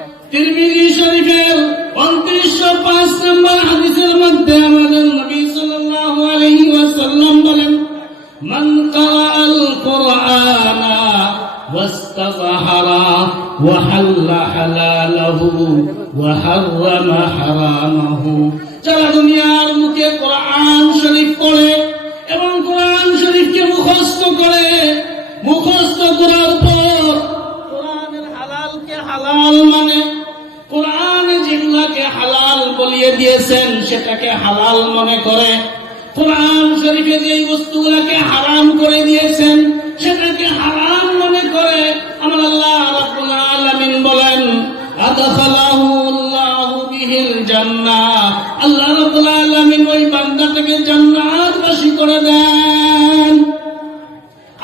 তিরমিজি শরীফের ২৫০৫ নম্বর হাদিসের মধ্যে আমাদের নবী সাল্লাল্লাহু আলাইহি ওয়াসাল্লাম বলেন, মান ক্বারাআল কুরআনা ওয়াস্তাযহারা ওয়া হাল্লা হালালাহু ওয়া হাররামা হারামাহু, যারা দুনিয়ার মুখে কোরআন শরীফ পড়ে এবং কোরআন শরীফকে মুখস্থ করে, মুখস্থ করার পর কোরআনের হালালকে হালাল মানে, কোরআনে যেগুলাকে হালাল বলিয়ে দিয়েছেন সেটাকে হালাল মনে করে, কোরআন শরীফে যেই বস্তুগুলোকে হারাম করে দিয়েছেন সেটাকে হারাম মনে করে, আমার আল্লাহ রাব্বুল আলামিন বলেন, আদখালাহু আল্লাহু বিহিল জান্নাহ, আল্লাহ রাব্বুল আলামিন ওই বান্দাটাকে জান্নাতবাসী করে দেন।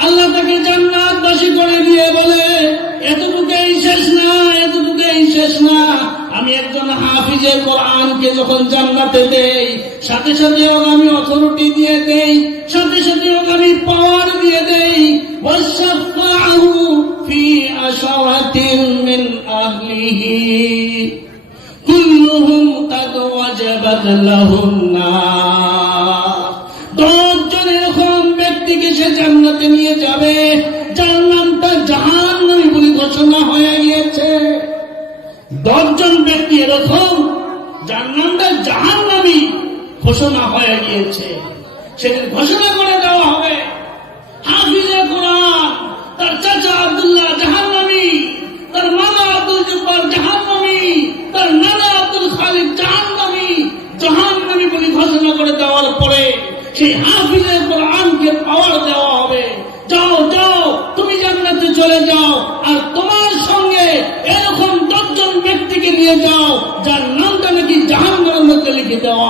আল্লাহ তাকে জান্নাতবাসী করে দিয়ে বলে, এতটুকুই শেষ না, এতটুকুই শেষ না, আমি একজন হাফিজে কোরআনকে যখন জান্নাতে দেই, সাথে সাথে আমি অথরিটি দিয়ে দেই, সাথে সাথে আমি পাওয়ার দিয়ে দেই, ওয়াশফাআহু ফি আশরাতিন মিন আহলিহি কুল্লুহুম কাদ ওয়াজাবাত লাহুম নার। ১০ জন এরকম ব্যক্তিকে সে জান্নাতে নিয়ে যাবে, যার নামটা জাহান্নামী বলে ঘোষণা হয়ে গিয়েছে। ১০ জন ব্যক্তি এরকম যার নামটা জাহান্নামী ঘোষণা হয়ে গিয়েছে, সেদিন ঘোষণা করে দেওয়া হবে, হাফিজে কোরআন তার চাচা আব্দুল্লাহ জাহান্নামী, তার মামা আব্দুল জব্বার জাহান্নামী, তার নানা আব্দুল খালিক জাহান্নামী, জাহান্নামী বলে ঘোষণা করে দেওয়ার পরে সেই হাফিজে কোরআনকে পাওয়ার দেওয়া হবে, যাও যাও তুমি জান্নাতে চলে যাও, আর তোমার সঙ্গে এরকম ১০ জন ব্যক্তিকে নিয়ে যাও যার নামটা নাকি জাহান্নামের মধ্যে লিখে দেওয়া